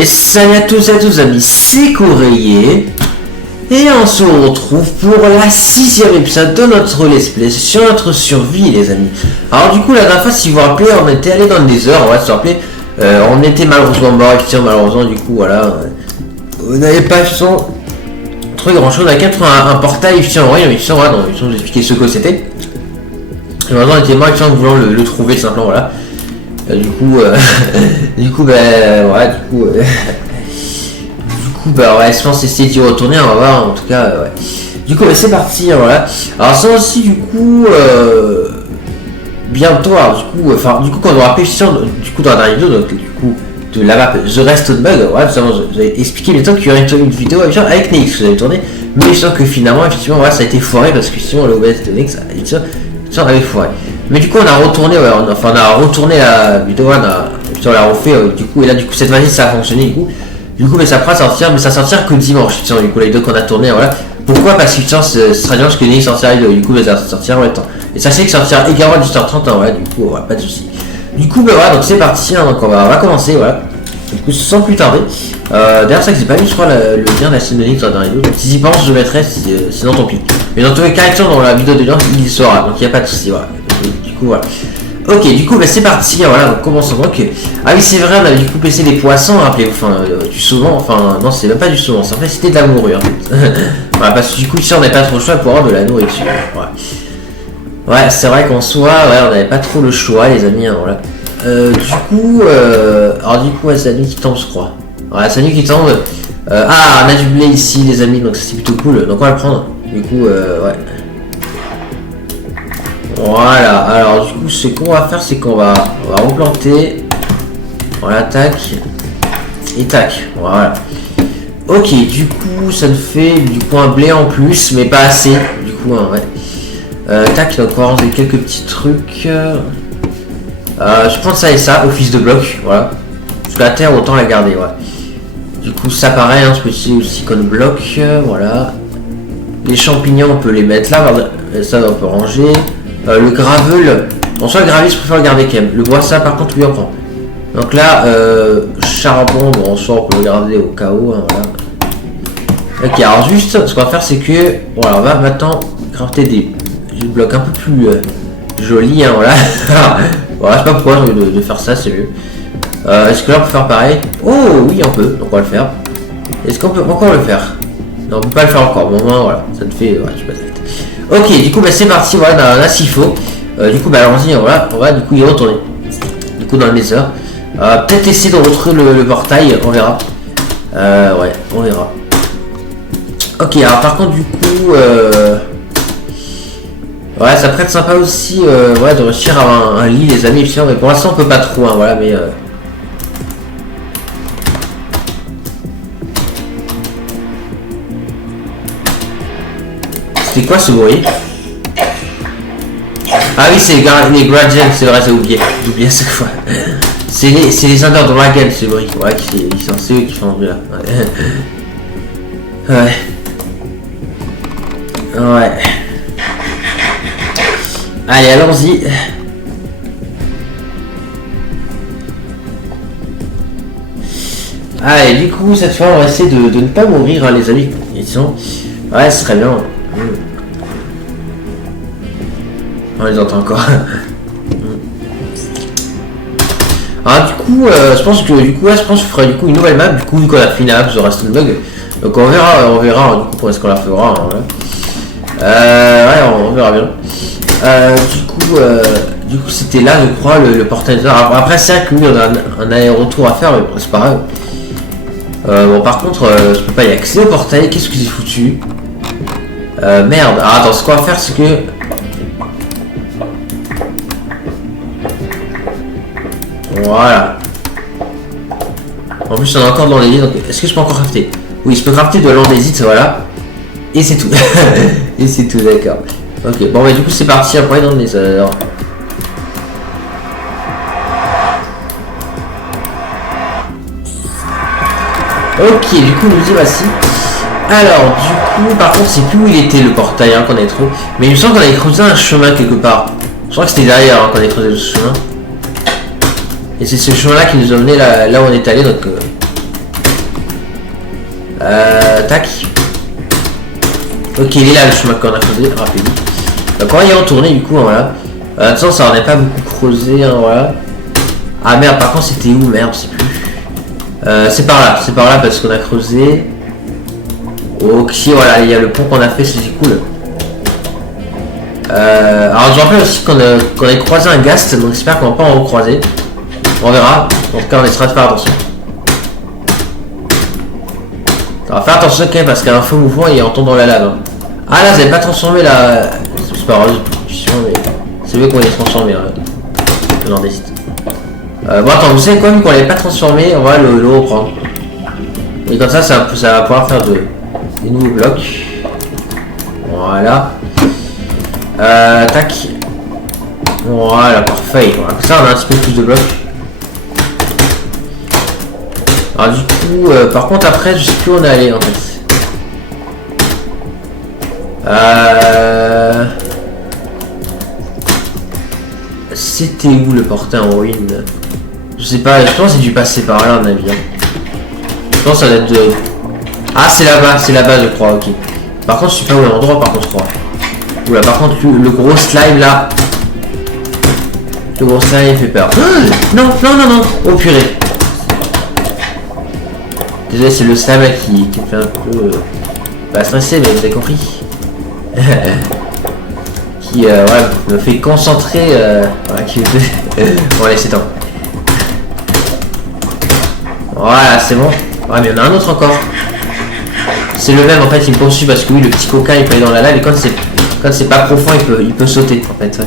Et salut à tous amis, c'est Courrier. Et on se retrouve pour la 6e épisode de notre let's play sur notre survie les amis. Alors du coup la dernière fois si vous vous rappelez on était allé dans le désert, on va se rappeler. On était malheureusement mort malheureusement du coup voilà. On n'avait pas trop grand chose, on a qu'à un portail en vrai, mais voilà, donc je vais vous expliquer ce que c'était. Et maintenant on était mort en voulant le trouver simplement voilà. Du coup ouais, je pense essayer d'y retourner, on va voir en tout cas ouais. Du coup c'est parti voilà. Alors ça aussi du coup bientôt alors, du coup quand on aura fait du coup dans la dernière vidéo donc du coup de la map The Rest of Bug, voilà, vous avez expliqué les temps qu'il y aurait une vidéo avec Nix que vous avez tourné, mais je sens que finalement effectivement voilà, ça a été foiré parce que sinon l'OBS de Nix ça avait foiré. Mais du coup on a retourné on a retourné la vidéo, on l'a refait du coup et là du coup cette fois-ci ça a fonctionné du coup mais ça pourra sortir, mais ça sortira que dimanche du coup les deux qu'on a tourné voilà. Pourquoi? Parce que ce sera dimanche que Nix sortira du coup ça sortira en même temps. Et sachez que sortira également à 18h30 ouais, du coup voilà, pas de soucis. Du coup voilà donc c'est parti donc on va commencer voilà. Du coup sans plus tarder. D'ailleurs c'est que j'ai pas mis je crois le lien de la chaîne de Nix dans la vidéo. Donc si j'y pense je le mettrai sinon tant pis. Mais dans tous les cas dans la vidéo de lien il y sera donc il n'y a pas de soucis voilà. Du coup voilà. Ok, du coup, c'est parti, voilà, donc commençons donc. Ah oui, c'est vrai, on avait du coup baissé des poissons, rappelez-vous, du saumon, non, c'est même pas du saumon, en fait, c'était de la morue. Voilà, parce que du coup, ici, on n'avait pas trop le choix pour avoir de la nourriture. Ouais, c'est vrai qu'en soi, on n'avait pas trop le choix, les amis, voilà. Alors du coup, c'est la nuit qui tombe, je crois. Ouais, c'est la nuit qui tombe. On a du blé ici, les amis, donc c'est plutôt cool, donc on va le prendre. Du coup, ouais. Voilà, alors du coup ce qu'on va faire c'est qu'on va replanter. Voilà, tac. Et tac, voilà. Ok, du coup ça nous fait du coup un blé en plus, mais pas assez. Du coup, ouais. Tac, donc on va ranger quelques petits trucs. Je vais prendre ça et ça, office de bloc, voilà. Parce que la terre autant la garder, ouais. Du coup ça pareil, ce petit aussi comme bloc, voilà. Les champignons on peut les mettre là, ça on peut ranger. Le gravel, en soit le gravel je préfère le garder quand même. Le bois ça par contre lui on prend. Donc là charbon, bon en soit on peut le garder au cas où, voilà. Ok, alors juste ce qu'on va faire c'est que voilà, on va maintenant crafter des blocs un peu plus jolis voilà. Voilà, je sais pas pourquoi j'ai envie de faire ça, c'est mieux. Est-ce que là on peut faire pareil? Oh oui on peut, donc on va le faire. Est-ce qu'on peut encore le faire? Non on peut pas le faire encore, bon voilà, ça te fait. Ouais, je sais pas. Ok, du coup c'est parti, voilà, là s'il faut. Du coup allons-y, voilà, on va du coup y retourner. Du coup dans le nether. Peut-être essayer de retrouver le portail, on verra. Ouais, on verra. Ok, alors par contre du coup ouais ça pourrait être sympa aussi ouais, de réussir à avoir un lit les amis, mais pour l'instant on peut pas trop voilà mais c'est quoi ce bruit? Ah oui c'est les Guardians, c'est vrai, j'ai oublié à chaque fois. C'est les Under Dragons ce bruit, ouais, c'est eux qui font ce bruit là. Ouais. Allez allons-y. Allez du coup cette fois on va essayer de ne pas mourir les amis. Ils sont... Ouais ce serait bien. On les entend encore. Alors du coup, je pense que du coup, je ferai du coup une nouvelle map. Du coup, vu qu'on a fini la map, The Rest of Bug. Donc on verra du coup comment est-ce qu'on la fera. Ouais, on verra bien. Du coup, c'était là, je crois, le portail. Après, c'est vrai que oui, on a un aller-retour à faire, mais c'est pas grave. Bon, par contre, je peux pas y accéder au portail. Qu'est-ce que j'ai foutu? Merde. Alors, attends, ce qu'on va faire, c'est que voilà. En plus on est encore dans les lits, donc est-ce que je peux encore crafter? Oui, je peux crafter de l'andésite, voilà. Et c'est tout. Et c'est tout, d'accord. Ok, bon mais du coup c'est parti, après dans les heures. Ok, du coup nous y voici. Alors du coup par contre c'est plus où il était le portail qu'on avait trouvé. Mais il me semble qu'on avait creusé un chemin quelque part. Je crois que c'était derrière qu'on avait creusé le chemin. Et c'est ce chemin là qui nous a mené là où on est allé donc Tac. Ok, il est là le chemin qu'on a creusé, rapide. Donc on va y retourner du coup, hein, voilà. De toute façon, ça en est pas beaucoup creusé, hein, voilà. Ah merde, par contre c'était où? Merde, je sais plus. C'est par là parce qu'on a creusé. Ok, voilà, il y a le pont qu'on a fait, c'est cool. Alors je rappelle aussi qu'on a croisé un ghast, donc j'espère qu'on va pas en recroiser. On verra, en tout cas on essaiera de faire attention. On va faire attention quand même parce qu'il y a un feu mouvement et il entend dans la lave. Ah là, vous n'avez pas transformé la... C'est pas grave, c'est mieux qu'on les transformé. J'en décide. Bon attends, vous savez quoi, vu qu'on l'avait pas transformé, on va le reprendre. Et comme ça va pouvoir faire des nouveaux blocs. Voilà. Tac. Voilà, parfait. Voilà. Comme ça on a un petit peu plus de blocs. Alors du coup, par contre après, je sais plus où on est allé en fait. C'était où le portail en ruine? Je sais pas, je pense que c'est dû passer par là, à mon avis. Je pense que ça doit être de... Ah, c'est là-bas, je crois, ok. Par contre, je sais pas où est l'endroit, par contre, je crois. Oula, par contre, le gros slime là. Le gros slime, il fait peur. Non. Oh purée. Désolé, c'est le slime là qui me fait un peu... pas stressé, mais vous avez compris. Qui ouais, me fait concentrer. Voilà, bon, allez, c'est temps. Voilà, c'est bon. Ouais, mais il y en a un autre encore. C'est le même en fait, il me poursuit parce que oui, le petit coquin il peut aller dans la lave et quand c'est pas profond, il peut sauter en fait. Ouais.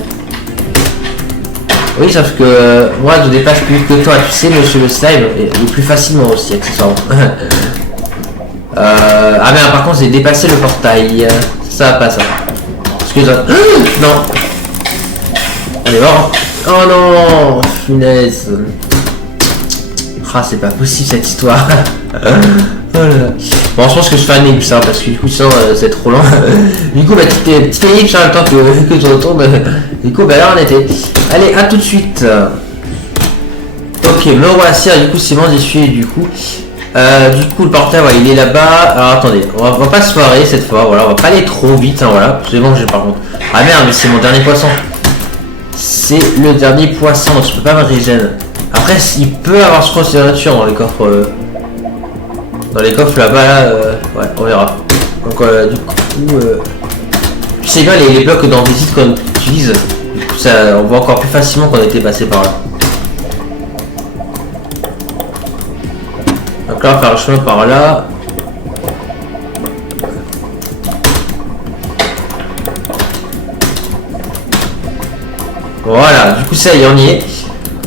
Oui, sauf que moi je dépasse plus vite que toi, tu sais, monsieur le slime, et plus facilement aussi, accessoirement. Ah mais par contre, j'ai dépassé le portail. Ça va pas ça. Excuse-moi. Non. Allez, voir. Oh non, punaise. Ah, c'est pas possible cette histoire. Oh là là. Bon, je pense que je fais un ellipse, hein, parce que du coup, sinon, c'est trop long. Du coup, bah, petite ellipse, hein, le temps que je retourne. Du coup, bah, là, on était. Allez, à tout de suite. Ok, me voici. Du coup, c'est bon, j'y suis. Du coup, le portail, ouais, il est là-bas. Alors, attendez, on va pas se foirer cette fois. Voilà, on va pas aller trop vite, hein, voilà. C'est bon, j'ai par contre. Ah merde, mais c'est mon dernier poisson. C'est le dernier poisson, donc je peux pas me régénérer. Après, il peut avoir ce considération dans les coffres. Dans les coffres là-bas, là, ouais, on verra. Donc, du coup, tu sais bien les blocs dans des sites qu'on utilise. Du coup, ça, on voit encore plus facilement qu'on était passé par là. Donc là, on va faire le chemin par là. Voilà, du coup, ça y est, on y est.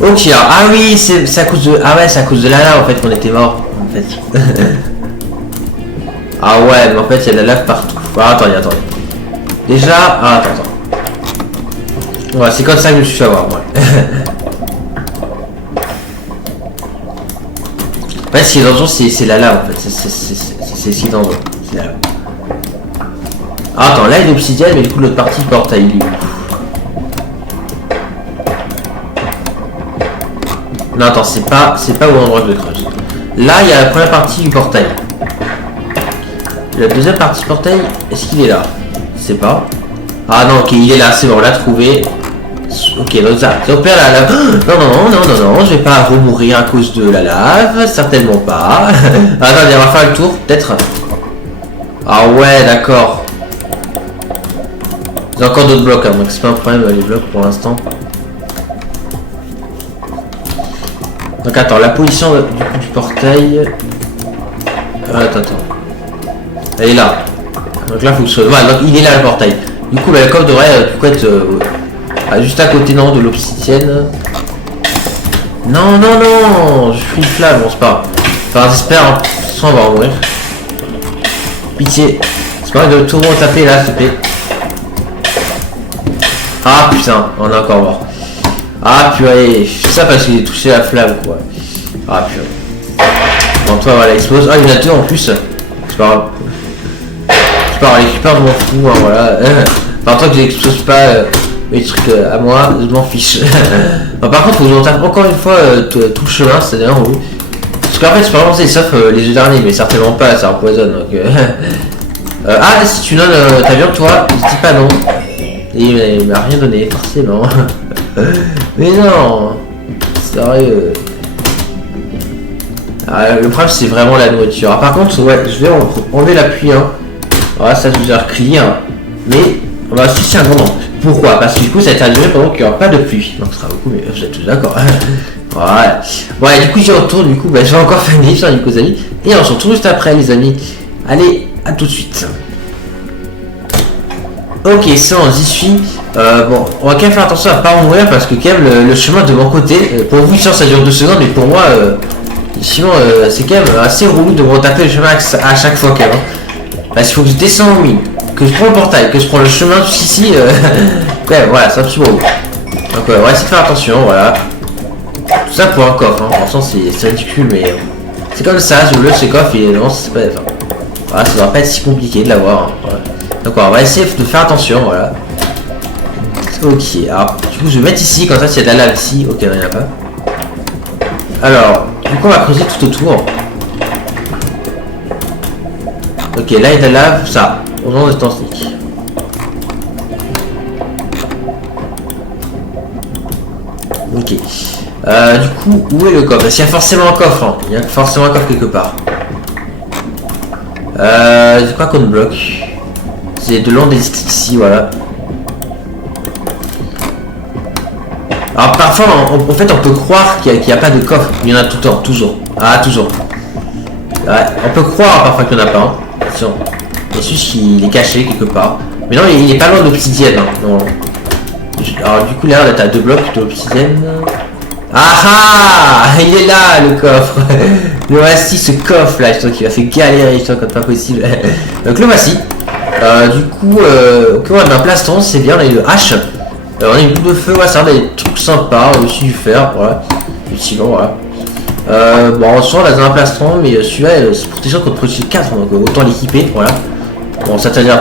Ok, alors, ah oui, c'est à cause de... Ah ouais, c'est à cause de la lave, en fait, qu'on était mort, en fait. Ah ouais, mais en fait, il y a de la lave partout. Ah, attendez. Déjà... Ah, attends. Ouais, c'est comme ça que je me suis fait avoir, ouais. En fait, ce qui est dangereux, c'est la lave, en fait. C'est ce qui est dangereux. C'est la lave. Ah, attends, là, il y a l'obsidienne, mais du coup, l'autre partie, le portail, il est où? Non, attends, c'est pas au endroit que je creuse. Là, il y a la première partie du portail. La deuxième partie du portail, est-ce qu'il est là? Je sais pas. Ah non, ok, il est là, c'est bon, on l'a trouvé. Ok, donc ça. Donc là, la lave. Non, je vais pas remourir à cause de la lave, certainement pas. Attendez, on va faire le tour, peut-être. Ah ouais, d'accord. J'ai encore d'autres blocs, hein, donc c'est pas un problème les blocs pour l'instant. Donc attends, la position du portail. Attends. Elle est là. Donc là, faut que ce soit. Voilà, donc il est là le portail. Du coup, bah, le coffre devrait du coup être juste à côté de l'obsidienne. Non, je suis une flamme, bon, c'est pas grave. Enfin, j'espère, hein. On va en mourir. Pitié. C'est pas grave de tout retaper là, s'il te plaît. Ah putain, on est encore mort. Ah purée, ça parce qu'il est touché la flamme quoi. Ah purée. Bon toi voilà, explose. Ah il y en a deux en plus. C'est pas grave. C'est pas grave, les creepers je m'en fous, hein, voilà. Par tant que j'explose pas mes trucs à moi, je m'en fiche. Bon, par contre faut que je retape encore une fois tout le chemin, c'est d'ailleurs oui. Parce qu'en fait, je peux relancer, sauf les œufs derniers, mais certainement pas, ça empoisonne. Donc, ah, si tu donnes ta viande, toi, je dis pas non. Et il m'a rien donné, forcément. Mais non, sérieux. Ah, le problème, c'est vraiment la nourriture. Ah, par contre, ouais, je vais enlever l'appui. Hein. Voilà, ça je vais clear. Mais on va sucer un grand nombre. Pourquoi? Parce que du coup, ça va être duré pendant qu'il n'y aura pas de pluie. Donc, ce sera beaucoup mieux. Vous êtes tous d'accord. Voilà. Bon, et du coup, j'y retourne. Du coup, bah, je vais encore faire une émission, du coup, les amis. Et on se retrouve juste après, les amis. Allez, à tout de suite. Ok, ça on y suit. Bon, on va quand même faire attention à pas mourir parce que quand même le chemin de mon côté, pour vous ça dure 2 secondes, mais pour moi, sinon c'est quand même assez relou de me retaper le chemin à chaque fois quand même. Hein. Parce qu'il faut que je descends en mine, que je prends le portail, que je prends le chemin jusqu'ici. Ouais, voilà, c'est un petit peu relou. Donc ouais, on va essayer de faire attention, voilà. Tout ça pour un coffre, hein. Franchement c'est ridicule, mais c'est comme ça, je veux ce coffre et non, c'est pas... Enfin, voilà, ça doit pas être si compliqué de l'avoir. Hein. Voilà. Donc on va essayer de faire attention, voilà. Ok, alors du coup je vais mettre ici, comme ça s'il y a de la lave ici, ok, il n'y en a pas. Alors, du coup on va creuser tout autour. Ok, là il y a de la lave, ça, au nom de sneak. Ok. Du coup, où est le coffre? Parce qu'il y a forcément un coffre, hein. Il y a forcément un coffre quelque part. C'est quoi qu'on bloque? C'est de l'eau des ici, voilà. Alors parfois, en fait, on peut croire qu'il n'y a pas de coffre. Il y en a tout le temps, toujours. Ah, toujours. Ouais, on peut croire parfois qu'il n'y en a pas. Hein. Attention. Il est juste qu'il est caché quelque part. Mais non, il est pas loin de l'obsidienne. Hein. Non. Alors du coup, là, t'as 2 blocs de l'obsidienne. Ah ah, il est là, le coffre. Le voici, ce coffre là, je trouve qu'il m'a fait galérer, je trouve comme pas possible. Donc le voici. Du coup, ok, on a un plastron, c'est bien, on a eu le hache. On a une boule de feu, ouais, ça a des trucs sympas, aussi du fer, voilà. Effectivement, voilà. Bon, souvent on a un plastron, mais celui-là, c'est pour tes gens contre protéger 4, donc autant l'équiper, voilà. Bon, ça tiendra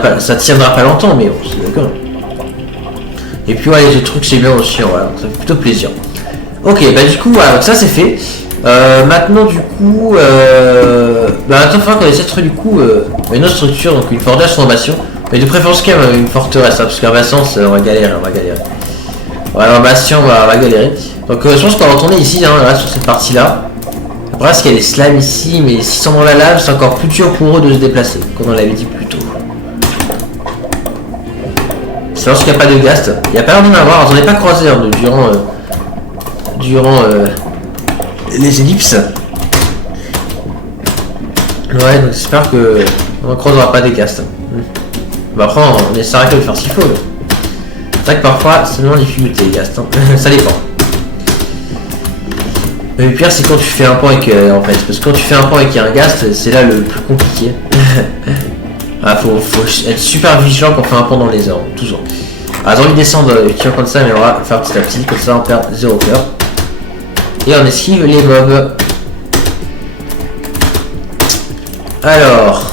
pas longtemps, mais bon, c'est d'accord. Et puis, ouais, les trucs, c'est bien aussi, voilà, ça fait plutôt plaisir. Ok, bah du coup, voilà, ça c'est fait. Maintenant, du coup, maintenant, il faudra qu'on essaie de trouver, du coup, une autre structure, donc une forteresse formation. Mais de préférence quand même une forteresse, hein, parce qu'un bastion, on va galérer, Voilà, un bastion, on va galérer. Donc je pense qu'on va retourner ici, hein, là, sur cette partie-là. Après, parce qu'il y a des slimes ici, mais s'ils sont dans la lave, c'est encore plus dur pour eux de se déplacer, comme on l'avait dit plus tôt. C'est lorsqu'il n'y a pas de ghast. Il n'y a pas l'air d'en avoir, j'en ai pas croisé hein, durant les ellipses. Ouais, donc j'espère que on ne croisera pas des ghast. Bah après on essaiera de le faire s'il faut. C'est vrai que parfois c'est vraiment difficulté les ghast. Hein. Ça dépend. Mais le pire c'est quand tu fais un point avec en fait. Parce que quand tu fais un point avec un ghast, c'est là le plus compliqué. Ah, faut être super vigilant quand on fait un point dans les heures, toujours. Ah, j'ai envie de descendre comme ça, mais on va faire petit à petit, comme ça on perd 0 cœur. Et on esquive les mobs. Alors.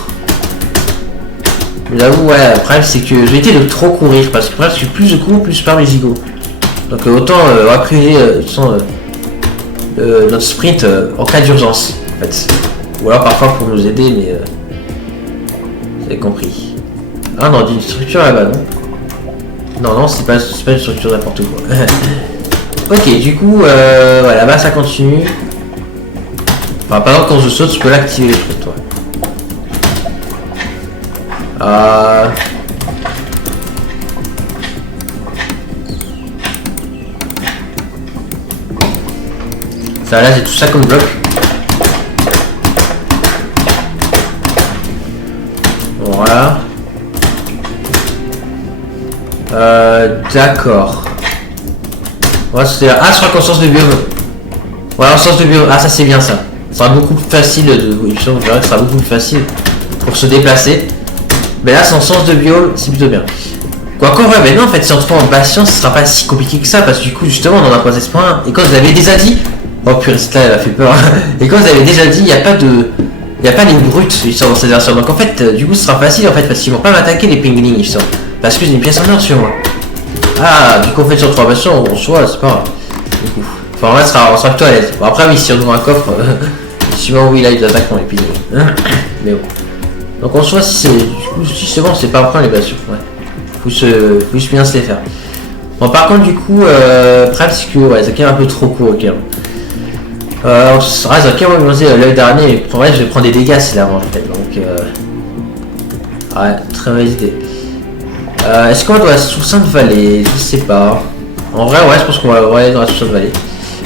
J'avoue, ouais, le problème c'est que j'ai été de trop courir, parce que presque plus je cours, plus je perds mes gigots. Donc autant on va prioriser notre sprint en cas d'urgence, en fait. Ou alors parfois pour nous aider, mais vous avez compris. Ah non, d'une structure là-bas, non. Non, c'est pas une structure n'importe quoi. Ok, du coup, ouais, là-bas ça continue. Enfin, par exemple, quand je saute, je peux l'activer les trucs, toi. Ça, là, j'ai tout ça comme bloc. Voilà. D'accord. Ouais, c'est là. Ah, je crois qu'en sens de biome. Voilà, en sens de biome. Ah, ça c'est bien ça. Ça sera beaucoup plus facile de. Je verrai que ça sera beaucoup plus facile pour se déplacer. Mais là, sans sens de biome, c'est plutôt bien. Quoique, ouais, mais non, en fait, si on trouve en bastion, ce sera pas si compliqué que ça, parce que du coup, justement, on en a posé ce point. Et quand vous avez déjà dit. Oh purée, cette là, elle a fait peur. Et comme vous avez déjà dit, il n'y a pas de. Il n'y a pas les brutes dans cette version. Donc en fait, du coup, ce sera facile en fait, parce qu'ils vont pas m'attaquer les pingolins, ils sont. Parce que j'ai une pièce en or sur moi. Ah, du coup, en fait, sur 3 versions, on soit, c'est pas grave. Du coup. Enfin, on sera plutôt à l'aise. Bon, après, oui, si on ouvre un coffre, effectivement, oui, là, ils attaquent les piliers. Mais bon. Donc, en soi, si c'est bon, c'est pas un problème, les blessures. Ouais. Faut bien se les faire. Bon, par contre, du coup, le problème, c'est que ouais, Zakia est un peu trop court, ok. Zakia, moi, je me l'œil dernier, mais pour vrai, je vais prendre des dégâts s'il avance, en fait. Donc, ouais, très mauvaise idée. Est-ce qu'on doit sous Sainte-Vallée? Je sais pas. En vrai, ouais, je pense qu'on va aller dans la sous Sainte-Vallée.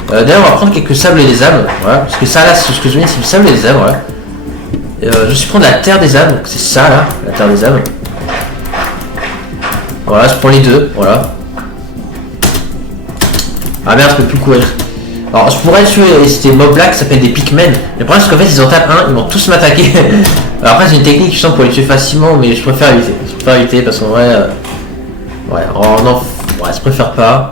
D'ailleurs, on va prendre quelques sables et des âmes. Voilà, parce que ça, là, c'est ce que je veux dire, c'est du sable et des âmes, voilà. Je suis prendre la terre des âmes, donc c'est ça, là, la terre des âmes. Voilà, je prends les deux, voilà. Ah merde, je peux plus courir. Alors, je pourrais tuer ces mobs là qui s'appellent des Pikmin. Le problème, c'est qu'en fait, ils en tapent un, ils vont tous m'attaquer. Alors, après, j'ai une technique, je sens, pour les tuer facilement, mais je préfère éviter. Je préfère éviter parce qu'en vrai. Ouais, oh non, ouais, je préfère pas.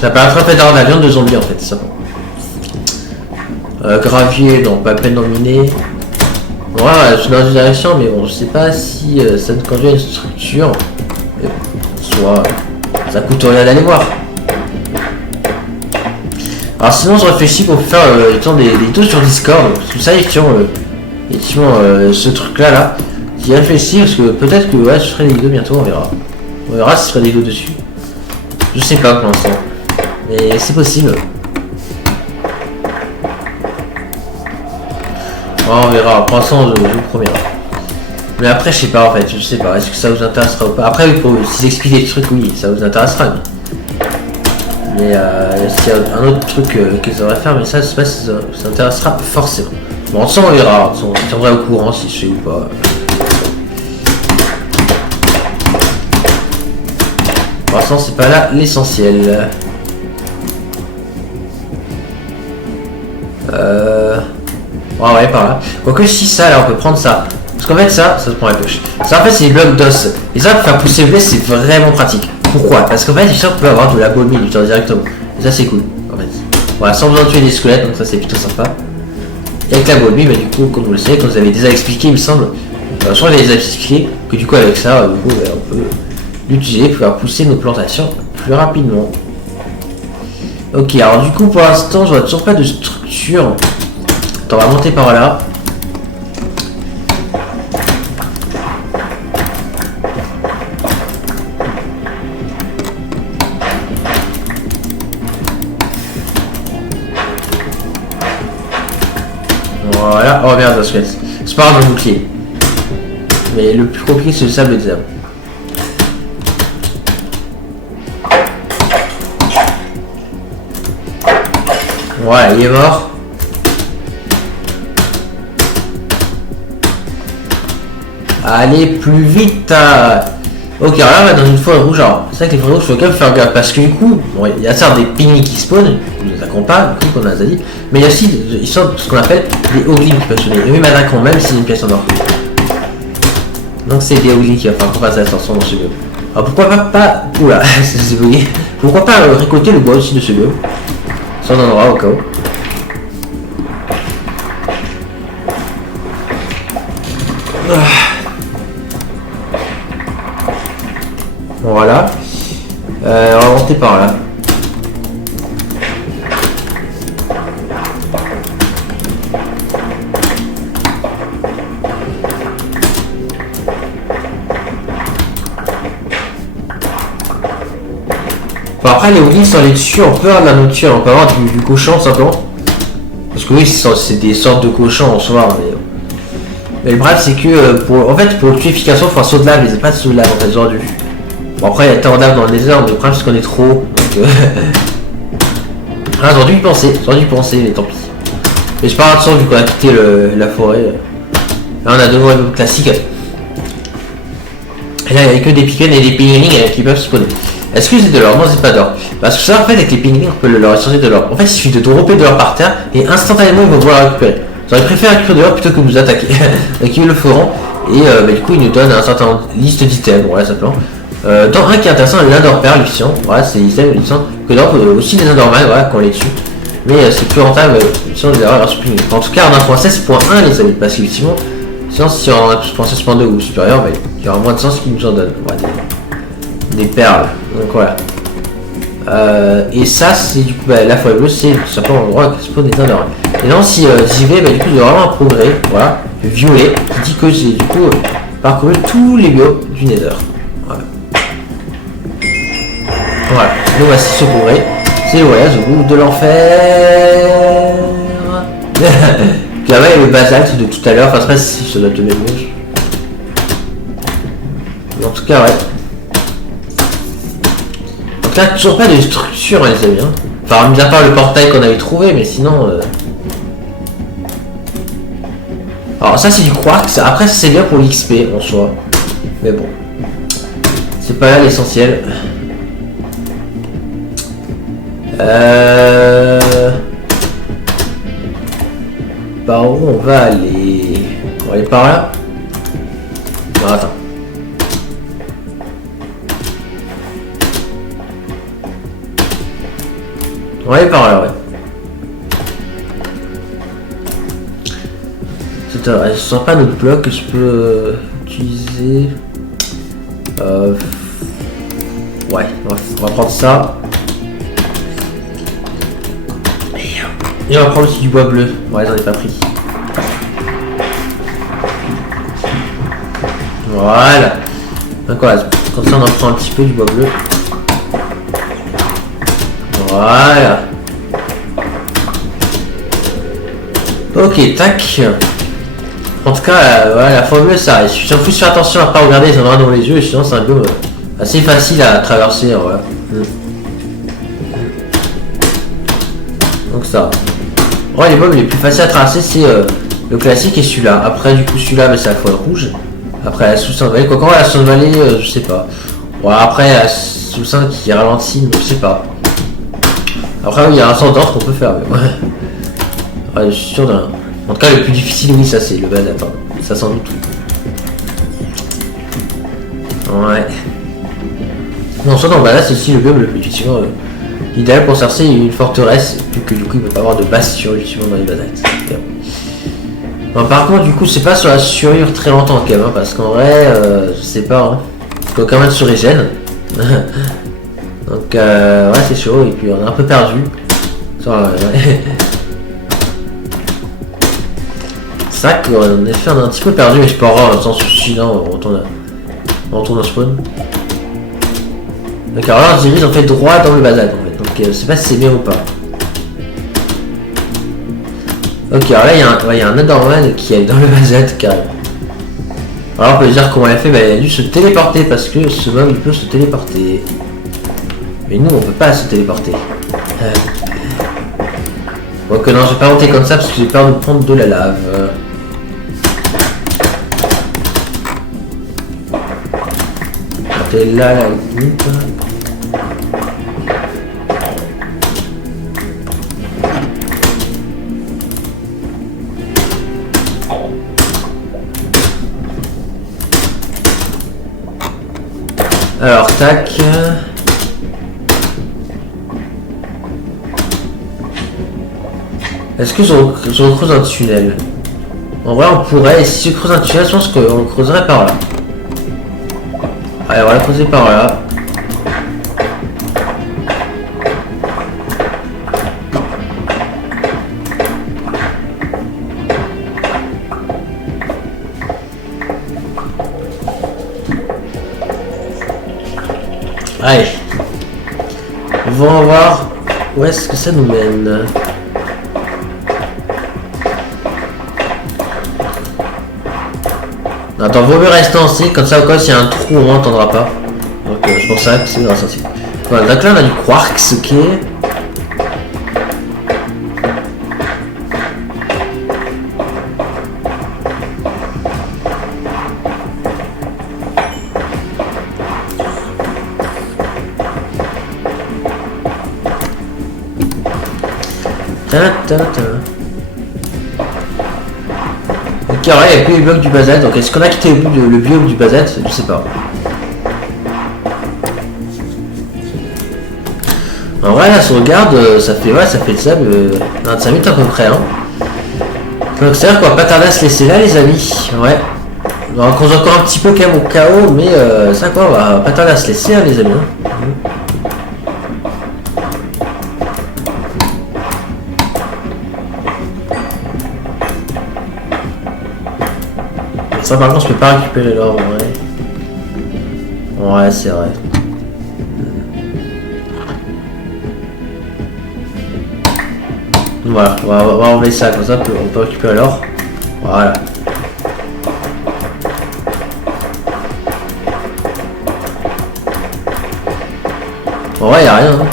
Ça permettra en fait d'avoir de la viande de zombie en fait, c'est ça. Gravier, non, pas peine d'en miner. Voilà, je suis dans une direction, mais bon, je sais pas si ça me conduit à une structure. Soit ça coûte rien d'aller voir. Alors sinon, je réfléchis pour faire des vidéos sur Discord. Parce que ça, effectivement, ce truc-là, là, j'y réfléchis parce que peut-être que ouais, je ferai des vidéos bientôt, on verra. On verra si je ferai des vidéos dessus. Je sais pas pour l'instant. Mais c'est possible. Ouais, on verra. Pour l'instant, je vous promets. Mais après, je sais pas en fait. Je sais pas. Est-ce que ça vous intéressera ou pas? Après, pour s'ils expliquent des trucs, oui, ça vous intéressera. Mais s'il y a un autre truc qu'ils devraient faire, mais ça, je sais pas si ça vous intéressera forcément. Bon, ça, on verra. On se tiendra au courant si je sais ou pas. Pour l'instant, c'est pas là l'essentiel. Oh ouais, par là. Quoique si ça, là, on peut prendre ça. Parce qu'en fait, ça se prend la gauche. Ça, en fait, c'est des blocs d'os. Et ça, pour faire pousser le blé, c'est vraiment pratique. Pourquoi? Parce qu'en fait, il qu'on peut avoir de la baume du temps directement. Et ça, c'est cool, en fait. Voilà, sans besoin de tuer des squelettes, donc ça, c'est plutôt sympa. Et avec la baume, bah, du coup, comme vous le savez, comme vous avez déjà expliqué, il me semble. Je crois que j'avais déjà expliqué que du coup, avec ça, du coup, bah, on peut l'utiliser pour faire pousser nos plantations plus rapidement. Ok, alors du coup, pour l'instant, je vois toujours pas de structure. On va monter par là. Voilà. Oh merde, c'est pas grave, le bouclier. Mais le plus compliqué, c'est le sable des âmes. Voilà, il est mort. Allez, plus vite. Ok, alors là, on va dans une forêt rouge. Alors, c'est vrai que les forêts rouges, il faut quand même faire gaffe. Parce que du coup, bon, il y a certes des pygmies qui spawnent, ils nous attaqueront pas, du coup, comme on a dit. Mais il y a aussi, ils sont ce qu'on appelle des hoglins qui peuvent sonner. Et eux, ils m'attaqueront même si c'est une pièce en or. Donc, c'est des hoglins qui va falloir qu'on fasse attention dans ce biome. Alors, pourquoi pas. Oula, c'est bugué. Pourquoi pas récolter le bois aussi de ce biome? Ça, on en aura au cas où. Voilà. On va monter par là. Bon, après les hoglins, sans les tuer, on peut avoir de la nourriture, on peut avoir du cochon simplement. Parce que oui, c'est des sortes de cochons en soi, mais le problème c'est que pour le tuer efficacement, il faut un saut de lave, mais c'est pas de saut de lave en fait, j'aurais dû. Bon, après il y a tant d'âmes dans le désert, mais le problème c'est qu'on est trop haut. Donc ah, j'aurais dû y penser, mais tant pis. Mais je parle de sang vu qu'on a quitté la forêt. Là on a de nouveau un classique. Et là il n'y a que des piquets et des pingouins qui peuvent spawner. Est-ce que c'est de l'or? Non, c'est pas d'or. Parce que ça en fait avec les pingouins on peut leur échanger de l'or. En fait il suffit de dropper de l'or par terre et instantanément ils vont pouvoir la récupérer. J'aurais préféré récupérer de l'or plutôt que de nous attaquer. Donc ils le feront. Et du coup ils nous donnent un certain liste d'items, voilà simplement. Dans un qui est intéressant, l'Endor Pearl, voilà, c'est item, que dans aussi des Enderman, voilà, qu'on les tue. Mais c'est plus rentable, de les avoir leur supprimé. En tout cas, on a 1.16.1 les amis, parce qu'effectivement, sinon si on a 1.16.2 ou supérieur, il y aura moins de sens qu'ils nous en donnent. Voilà, des perles, donc voilà. Et ça, c'est du coup, la forêt bleue, c'est tout simplement l'endroit où se spawn des Enderman. Et non, si j'y vais, bah, du coup, il y aura vraiment un progrès. Voilà, le violet qui dit que j'ai du coup parcouru tous les biomes du Nether. Voilà. Voilà, donc voici ce progrès. C'est le voyage au bout de l'enfer. Puis là-bas, il y a le basalte de tout à l'heure. Enfin, je sais pas si ça doit te mettre gauche. En tout cas, ouais. Donc là, toujours pas de structure, les amis. Hein. Enfin, mis à part le portail qu'on avait trouvé, mais sinon... Alors ça, c'est du quartz. Après, c'est bien pour l'XP en soi. Mais bon. C'est pas là l'essentiel. Par où on va aller? On va aller par là? Non, attends. On va aller par là, ouais. Je sens pas notre bloc que je peux utiliser. Ouais, on va prendre ça. Et on va prendre aussi du bois bleu. Ouais, j'en ai pas pris. Voilà. Donc voilà, comme ça on en prend un petit peu du bois bleu. Voilà. Ok, tac. En tout cas, voilà, la formule ça. Il suffit de faire attention à pas regarder les endroits dans les yeux, sinon c'est un biome assez facile à traverser. Voilà. Donc ça. Ouais, les mobs les plus faciles à traverser, c'est le classique et celui-là. Après, du coup, celui-là, mais c'est la foile rouge. Après, la sous-sainte vallée. Quoi, quand la sous vallée, je sais pas. Ouais, après, la sous-sainte qui ralentit, mais je sais pas. Après, oui, il y a un sens d'ordre qu'on peut faire. Mais ouais. Ouais, je suis sûr d'un. En tout cas, le plus difficile, oui, ça c'est le bazar. Ça sans doute. Ouais. Non, soit dans le bazar, c'est aussi le biome le plus effectivement idéal pour chercher une forteresse, vu que du coup il ne peut pas avoir de bastion justement dans les basaltes. Bon, par contre, du coup, c'est pas sur la survivre très longtemps quand même, hein, parce qu'en vrai, je sais pas, hein. Il faut quand même se régène. Donc, ouais, c'est chaud, et puis on est un peu perdu. Ouais. C'est vrai qu'en effet on est un petit peu perdu, mais je peux avoir sans souci, là on retourne au spawn. Donc alors là on se dirige en fait droit dans le basalte en fait, donc je sais pas si c'est bien ou pas. Ok, alors là il y a un Netherman qui est dans le basalte carrément. Alors on peut dire comment il a fait, bah, il a dû se téléporter parce que ce mob il peut se téléporter. Mais nous on peut pas se téléporter. Donc non, je vais pas monter comme ça parce que j'ai peur de prendre de la lave. T'es là, la limite. Alors, tac. Est-ce que je creuse un tunnel? En vrai, on pourrait. Et si je creuse un tunnel, je pense qu'on le creuserait par là. Allez, on va la creuser par là. Allez. On va voir où est-ce que ça nous mène. Attends, vaut mieux rester en C, comme ça au cas s'il y a un trou, on n'entendra pas. Donc je pense que c'est grâce à ça. Voilà, donc là on a du quartz, ok. Ok, alors là, il n'y a plus les blocs du basalte, donc est-ce qu'on a quitté le biome du basalte? Je sais pas. En vrai, la sauvegarde, ça fait le sable 25 minutes à peu près. Hein. Donc c'est-à-dire qu'on va pas tarder à se laisser là, les amis. Ouais. On va cause encore un petit peu quand même au chaos, mais ça quoi, on va pas tarder à se laisser, hein, les amis. Ça par contre je peux pas récupérer l'or en vrai. Ouais c'est vrai. Voilà, on va enlever ça comme ça, on peut récupérer l'or. Voilà. En vrai, y a rien. Hein.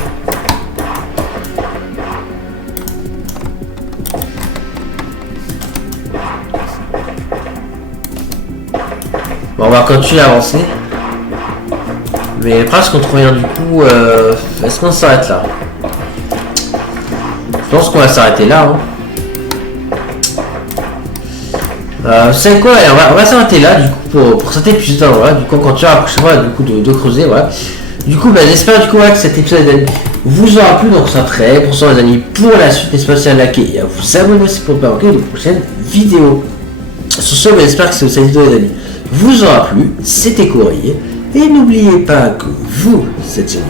Bon, on va continuer à avancer. Mais presque on trouve rien du coup. Est-ce qu'on s'arrête là? Je pense qu'on va s'arrêter là. Hein. Vous savez quoi? On va s'arrêter là du coup pour cet épisode. Voilà. Du coup, on continuera la prochaine fois du coup, de creuser. Voilà. Du coup, j'espère du coup que cet épisode vous aura plu. Donc, ça très important les amis pour la suite. N'hésitez pas à liker et à vous abonner aussi pour ne pas manquer de prochaines vidéos. Sur ce, j'espère que cette vidéo les amis vous aura plu. C'était Courrier. Et n'oubliez pas que vous êtes génial.